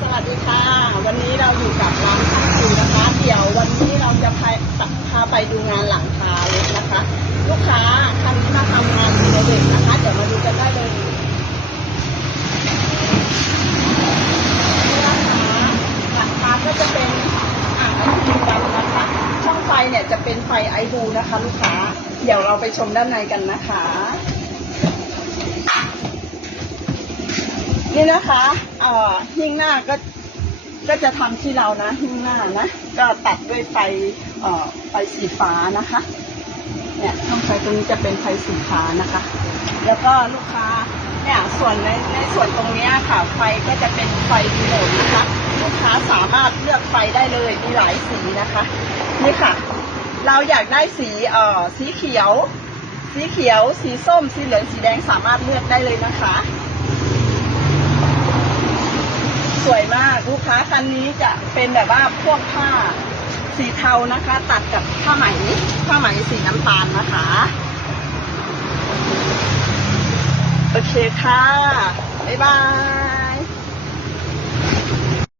สวัสดีค่ะ วันนี้เราอยู่กับร้านช่างคิวนะคะ เดี๋ยววันนี้เราจะพาพาไปดูงานหลังคาเลยนะคะ ลูกค้าคันนี้มาทำงานซีเนเด็กนะคะ เดี๋ยวมาดูกันได้เลยนี่นะคะหลังคาก็จะเป็นอ่างไอทูดำนะคะ ช่องไฟเนี่ยจะเป็นไฟไอทูนะคะ ลูกค้า เดี๋ยวเราไปชมด้านในกันนะคะ นี่นะคะเอ่อหิ้งหน้าก็ก็จะทำที่เรานะหิ้งหน้านะก็ตัดด้วยไฟเอ่อไฟสีฟ้านะคะเนี่ยช่องไฟตรงนี้จะเป็นไฟสีฟ้านะคะ แล้วก็ลูกค้าเนี่ยส่วนในในส่วนตรงนี้ค่ะ ไฟก็จะเป็นไฟรีโมทนะคะ ลูกค้าสามารถเลือกไฟได้เลยมีหลายสีนะคะนี่ค่ะ เราอยากได้สีเอ่อสีเขียว สีเขียว สีส้ม สีเหลืองสีแดงสามารถเลือกได้เลยนะคะ สวยมากลูกค้าคันนี้จะเป็นแบบว่าพวกผ้าสีเทานะคะ ตัดกับผ้าไหมผ้าไหมสีน้ำตาลนะคะโอเคค่ะ บ๊ายบาย